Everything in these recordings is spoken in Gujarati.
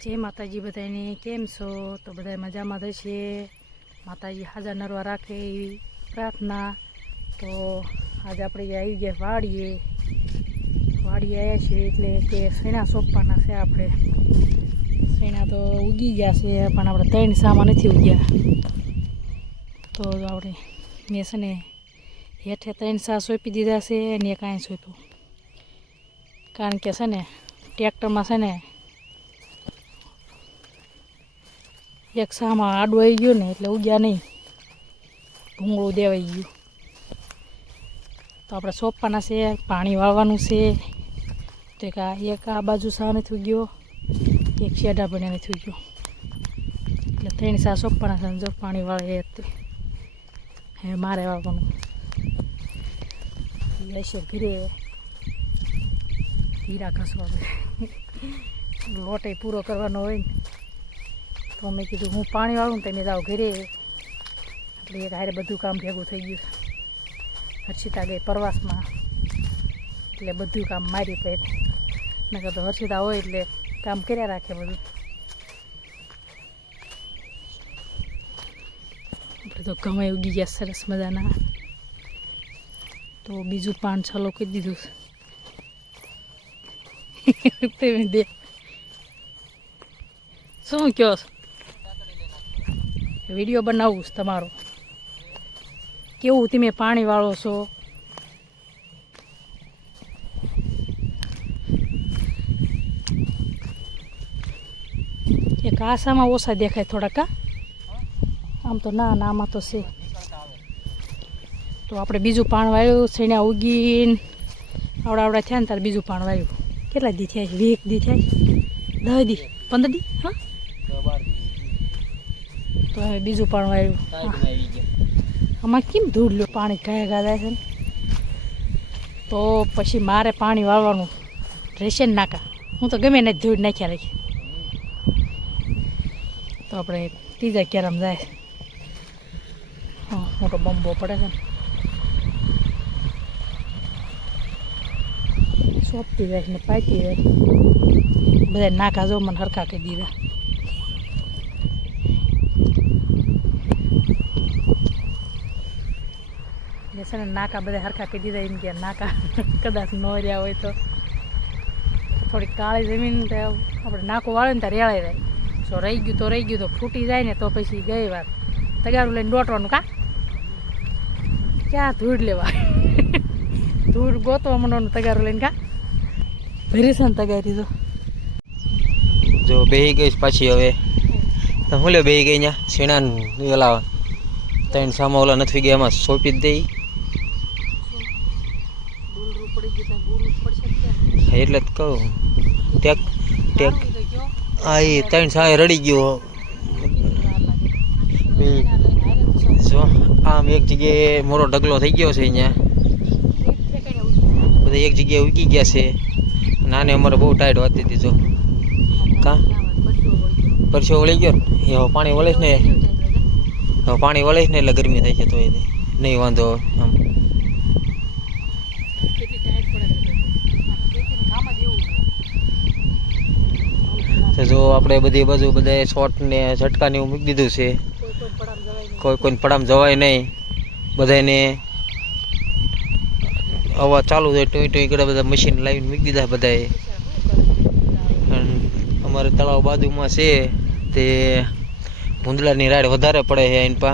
जय माताजी बधाने केम छो तो बधाय मजामां थशे। माताजी हाजर नरवा राखे एवी प्रार्थना। तो आज आपणे आई गया वाड़ीए आया छे एटले के सैणा सोंपवाना छे। आपणे सैणा तो उगी गया छे पण आपणे 3 सामा नथी उग्या। तो आपणे मैं छे ने हेठे 3 सा सोंपी दीधा छे ने कांई सोंप्युं कारण के छे ने ट्रेक्टरमां छे ने एक सामा आडू आई गयो ने एटले उग्या नहीं, भूंगळुं देवाई गयुं। तो आपणे सोंपवाना छे, पाणी वाळवानुं छे। तो एक आ बाजू सा नथी उग्यो, एक शेढा पण नथी उग्यो एटले 3 सा सोंपवाना छे। जो पाणी वाळे हे मारे वाळवानुं लेशे घरे हीरा घसवा लोटे पूरो करवानो होय ने तो मैं कीधुं हूँ पाणी वाळुं ने तमे जाओ घरे एटले एक हारे बधुं काम भेगुं थई गयुं। हर्षिता गई प्रवासमां एटले बधुं काम मारी पड़े नकर तो हर्षिता होय एटले काम कर्या राखे बधुं। आपणे तो घऊं उगी गया सरस मजाना। तो बीजुं पान छलो करी दीधुं तेमे दे शुं कहो छो? विडियो बनावुं छे तमारो केवुं तमे पाणी वाळो छो। एक आसामां ओछा देखाय थोड़ा का आम तो ना आमां तो छे। तो आपणे बीजुं पाण वाळ्युं सैणा उगीने आवड़ा थया ने त्यारे बीजुं पाण वाळ्युं। કેટલા દી થયા? 20 દી થયા, 10 દી, 15 દી? हाँ 12 દી। तो હવે બીજું પાણ વાળ્યું આમાં કેમ ધૂળ લ્યો પાણી ગાયા જાય છે ને તો પછી મારે પાણી વાળવાનું રહેશે ને નાકા। હું તો ગમે ને ધૂળ નાખ્યા રાખી। તો આપણે ત્રીજા ક્યારામાં જાય। હા મોટો બંબો પડે છે ને सोपती जाए ने पाती जाए बधा नाका जो मन हरखा कर दीधा। जैसे नाका बधा हरखा कर दीधा एम के नाका कदाच न रहा हो तो थोड़ी काली जमीन अपने नाको वाळे ने रेड़ाई जाए। सो रही गयुं तो फूटी जाए ने तो पछी गई बात तगारू लईने डोटवानुं का क्या धूळ लेवा धूळ गोतवा मनो तगारू लईने का भरी सन तगारी जो बेही गई पाछी हवे तो હું લે બેહી ગઈ ન્યા સેણા ઓલા 3 સામા ઓલા નથી ગયા એમાં સોંપી જ દેઈ એટલે જ કહું ટેક આ એ 3 સામે રડી ગયો જો આમ એક જગ્યાએ મોરો ઢગલો થઈ ગયો છે અહીંયા બધા એક જગ્યાએ ઉગી ગયા છે। नाने अमर बहुत टाइट होती थी जो का परसो वળી गयो ये पानी वळे ने पानी वळे ने એટલે ગરમી થાય છે તો એ નહીં વાંધો આમ તો જો આપણે બધી બાજુ બધાય શોટ ને ઝટકા ને મૂકી દીધું છે। કોઈ પડામ જવાય નહીં બધાને हवा चालू है टोई टोई करे बधा मशीन लाइन मूकी दीधा बधाए। अमारे तलाव बाजू में से ते भूंदलानी राड वधारे पड़े है इन पा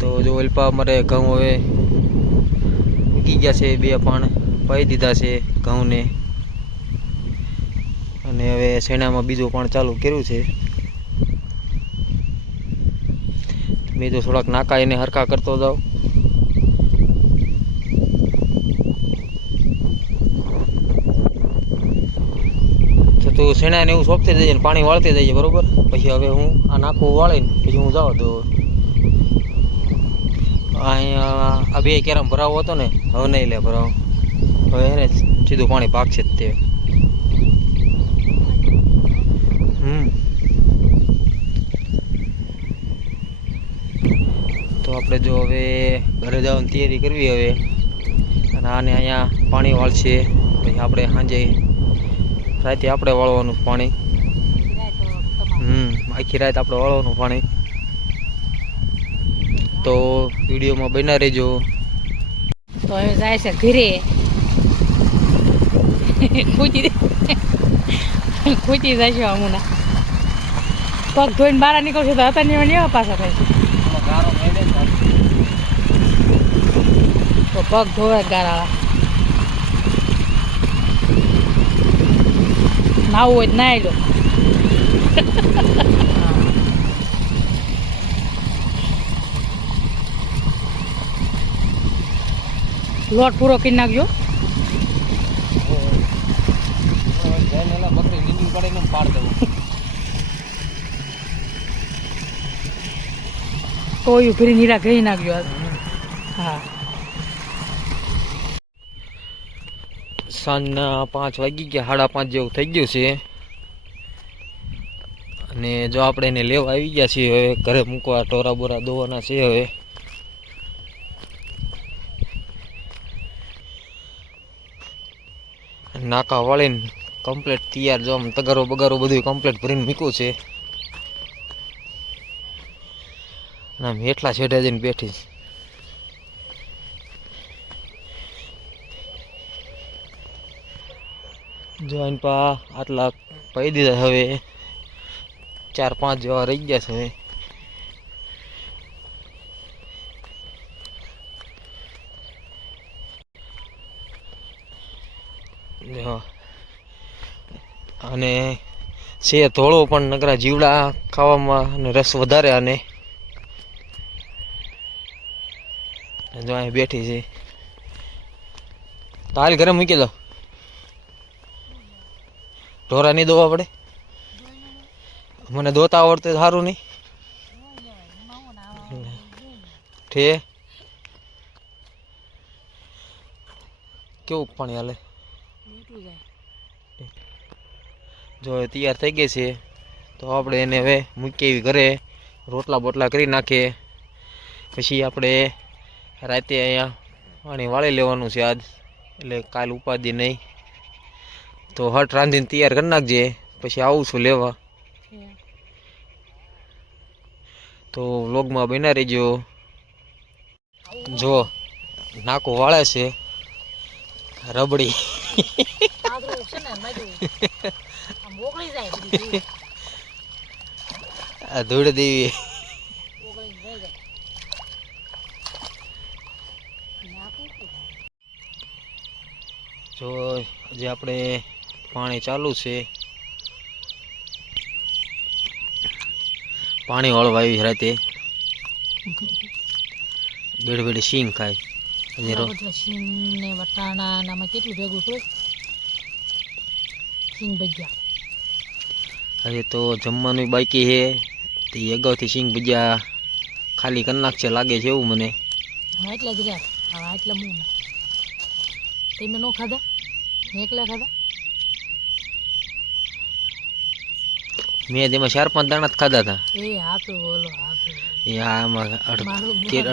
तो जो अल्पा अमारे घऊं हवे उगी गया से बे पण पाई दीधा से घऊं ने अने हवे सेणामां बीजो पण चालू कर्युं छे। मैं तो थोड़ा नाका ने हरखा करते जाओ तो तू सेणा ने सोंपते जाइए पानी वाळते जाइए बरोबर। पछी हवे हूँ आ नाखू वाळे पछी हूँ जाओ दो आ बे केराम भरावो हतो ने हवे नहीं ले भराव हवे ने सीधું पानी पाकशे ज ते। तो આપણે જો હવે ઘરે જવાની તૈયારી કરવી હવે અને આને અહીંયા પાણી વાળશે પછી આપણે સાંજે રાતે આપણે વાળવાનું પાણી. આખી રાત આપણે વાળવાનું પાણી. તો વિડીયોમાં બના રહેજો. તો હવે જાય છે ઘરે. ખૂચી જશે હમણાં. પગ ધોઈને બહાર નીકળશે તો હતા ને એવા પાછા થાય છે. તો પગ ધોવે ગારાળા. નાવું હોય તો નાઈ લો. લોટ પૂરો કરી નાખજો. બકરી લીલી પડીને પાડ દેવું. કોઈ ફરી નીરા ગઈ નાખજો. હા, સાંજના 5 વાગી ગયા, 5:30 જેવું થઈ ગયું છે. અને જો આપણે એને લેવા આવી ગયા છીએ હવે ઘરે મૂકવા. ટોરા બોરા દોવાના છે હવે. નાકા વાળીને કમ્પ્લીટ તૈયાર. જો આમ તગારો બગારો બધું કમ્પ્લીટ ભરીને મૂક્યું છે. અને આમ એટલા છેડે જઈને બેઠી છે. જો આને પા આટલા પાઈ દીધા. હવે 4-5 જેવા રહી ગયા છે હવે. અને છે થોડો પણ નકરા જીવડા ખાવામાં અને રસ વધારે. અને જો અહીં બેઠી છે. તો હાલ ઘરે મૂકી દો. ઢોરા નહીં દોવા પડે. મને દોતા આવડતું સારું નહીં. ઠે કેવું પાણી હાલે. જો તૈયાર થઈ ગઈ છે તો આપણે એને હવે મૂકી એવી ઘરે. રોટલા બોટલા કરી નાખીએ. પછી આપણે રાતે અહીંયા પાણી વાળી લેવાનું છે આજ. એટલે કાલ ઉપાધિ નહીં. તો હટ રાંધીને તૈયાર કરી નાખજે. પછી આવું છું લેવા. તો વ્લોગમાં બના રહેજો. જો નાકું વાળે છે રબડી. આ ધૂળ દેવી. જો જે આપણે પાણી ચાલુ છે. પાણી વાળવા આવી રાતે. બેડ બેડ સિંગ ખાય. સિંગ ને વટાણા આમાં કેટલું ભેગું થયું. સિંગ ભજીયા હજે તો જમવાનું બાકી છે. તે અગાઉથી સિંગ ભજીયા ખાલી કરી નાખશે લાગે છે એવું મને. હા એટલા જ રહ્યા. હા એટલા હું તમે ન ખાધા. એકલા ખાધા. મેં તેમાં 4-5 દાણા જ ખાધા હતા. એ હાથું બોલો હાથું. એ આમાં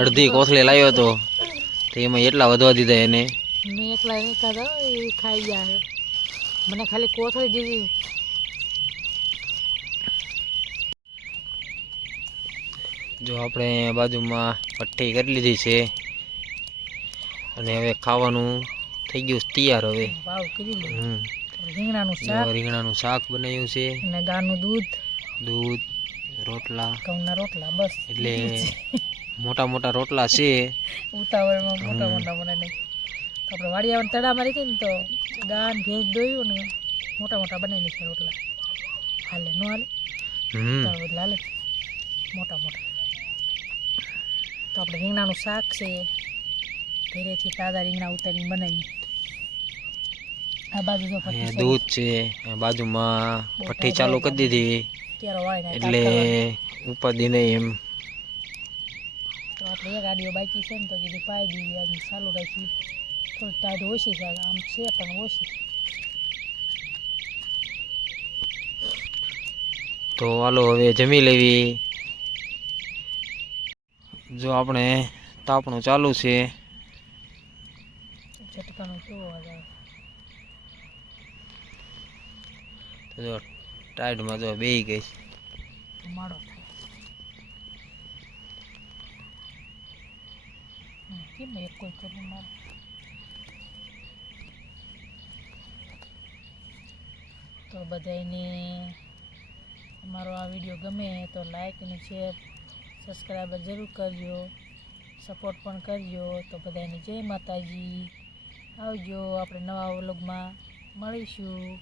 અડધી કોથળી લાવ્યો હતો. તો એમાં એટલા વધવા દીધા એને. મેં એકલા નહીં ખાધા. એ ખાઈ ગયા છે. મને ખાલી કોથળી દીધી. જો આપણે બાજુમાં પટ્ટી કરી લીધી છે. અને હવે ખાવાનું થઈ ગયું તૈયાર. હવે વાવ કરી લે. રીંગણાનું શાક. રીંગણાનું શાક બનાવ્યું છે. અને ગાનું દૂધ. રોટલા. ઘઉંના રોટલા બસ. એટલે મોટા મોટા રોટલા છે. ઉતાવળમાં મોટા મોટા બનાવી. આપણે વાડી આવવાને તડા મારી હતી ને તો ગાન ભેજ દોયું ને મોટા મોટા બનાવી નાખ્યા રોટલા. હાલે ન હાલે. હાલે મોટા મોટા. તો આપણે રીંગણાનું શાક છે. ઘરેથી તાજા રીંગણા ઉતારીને બનાવી. આ બાજુ જો દૂધ છે. બાજુમાં ભઠ્ઠી ચાલુ કરી દીધી. એટલે ઉપાધિ નહીં એમ. તો આપણે એક ગાડીઓ બાકી છે ને તો કીધું પાઈ દીધી. આજ ચાલુ રાખી. થોડી ટાઈટ ઓછી છે આમ છે પણ ઓછી. તો હાલો હવે જમી લેવી. જો આપણે તાપણું ચાલુ છે. ઝટકાનું કેવો અવાજ આવે. તો જો ટાઈડમાં જો બેહી ગઈ છે. માડો થાય કેમ એક કોઈ કરવું મારે તો બધાને અમારો આ વિડીયો ગમે તો લાઈક અને શેર સબસ્ક્રાઈબ જરૂર કરજો, સપોર્ટ પણ કરજો. તો બધાને જય માતાજી. આવજો, આપણે નવા વ્લોગમાં મળીશું.